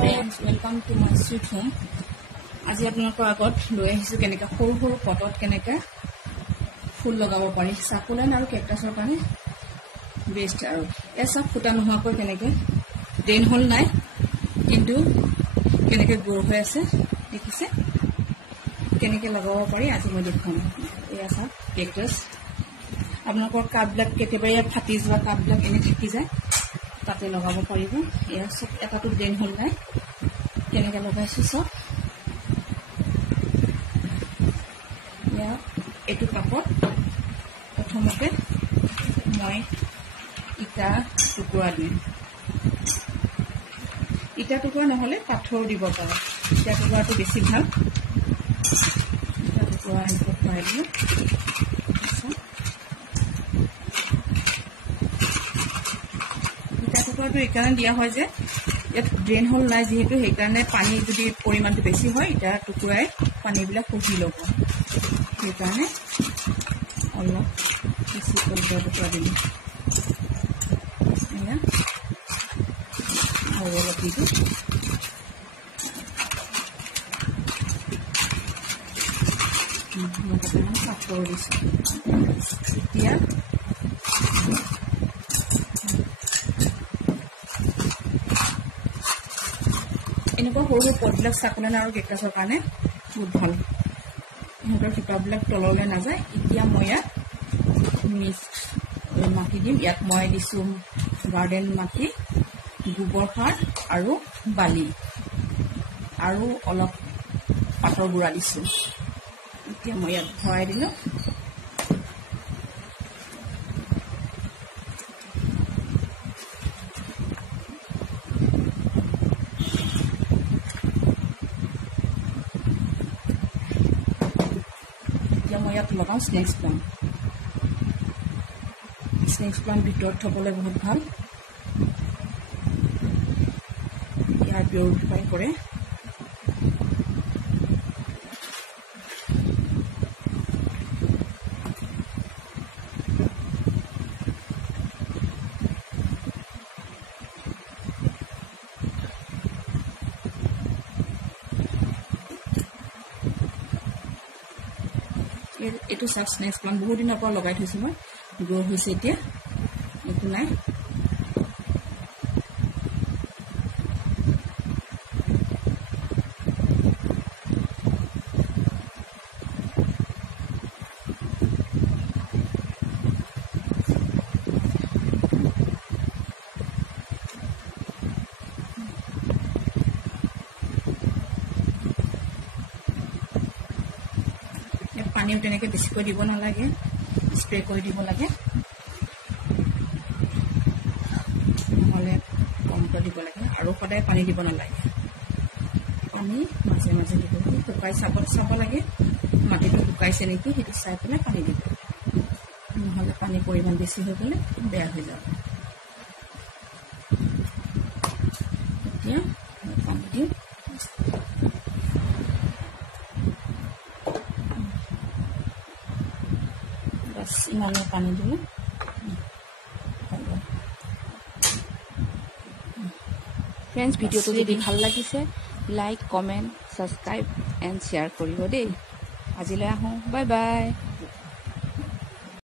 Friends, welcome to my sweet home. আজি আপোনালোকৰ আগত লৈ আহিছো কেনেকা সৰু সৰু পটত কেনেকা ফুল লগাব পাৰি সাকুলেন আৰু কেকটাছৰ কাৰণে বেষ্ট আৰু এসব ফুটা নোহোৱাকৈ কেনেকে ড্ৰেইন হল নাই কিন্তু কেনেকে গ্ৰো হৈ আছে দেখিছে কেনেকে লগাব পাৰি আজি মই দেখাম এই আছে কেকটাছ আপোনালোকৰ কাপবিলাক কেতিয়াবা ফাটি যোৱা কাপবিলাক এনে থাকি যায় তাতে লগাব পাৰিব এয়া সব এটাটো ড্ৰেইন হল নাই কেনেকে লগাইছো সব এয়া এটু কাপত প্ৰথমতে মই ইটা টুকুৰা দিম ইটা টুকুৰা নহলে পাথৰ দিব পাৰে ইটা টুকুৰাটো বেছি ভাল ইটা টুকুৰা হিচাপত পাই দিম ইটা টুকুৰাটো এইকাৰণে দিয়া হয় যে ইয়াত ড্ৰেইন হল নাই যেহেতু সেইকাৰণে পানী যদি পৰিমাণটো বেছি হয় ইটা টুকুৰাই পানীবিলাক শুহি ল'ব সেইকাৰণে অলপ বেছি কলগৰ টুকুৰা দিম এয়া আৰু অলপ দিছোঁ পাথৰ দিছোঁ এতিয়া এনেকুৱা সৰু সৰু পটবিলাক সাকুলেন আৰু কেকটাছৰ কাৰণে বহুত ভাল ইহঁতৰ শিপাবিলাক তললৈ নাযায় এতিয়া মই ইয়াত মিক্স মাটি দিম ইয়াত মই দিছোঁ গাৰ্ডেন মাটি গোবৰ সাৰ আৰু বালি আৰু অলপ পাতৰ গুড়া দিছোঁ এতিয়া মই ইয়াত ভৰাই দিলোঁ মই ইয়াত লগাওঁ স্নেক্স প্লাণ্ট ভিতৰত থবলৈ বহুত ভাল ইয়াৰ পিউৰিফাই কৰে এইটো সব স্নেক্স প্লাণ্ট বহুত দিনৰ পৰা লগাই থৈছো মই গ্ৰো হৈছে এতিয়া একো নাই পানীও তেনেকৈ বেছিকৈ দিব নালাগে স্প্ৰে কৰি দিব লাগে নহ'লে কমকৈ দিব লাগে আৰু সদায় পানী দিব নালাগে পানী মাজে মাজে দিব লাগে শুকাই চাব লাগে মাটিটো শুকাইছে নেকি সেইটো চাই পেলাই পানী দিব নহ'লে পানীৰ পৰিমাণ বেছি হৈ গ'লে বেয়া হৈ যাব এতিয়া পানী দিওঁ ইমানে পানী দিলে ফ্ৰেণ্ডছ ভিডিঅ'টো যদি ভাল লাগিছে like comment subscribe and share কৰিব দেই আজিলৈ আহোঁ বাই বাই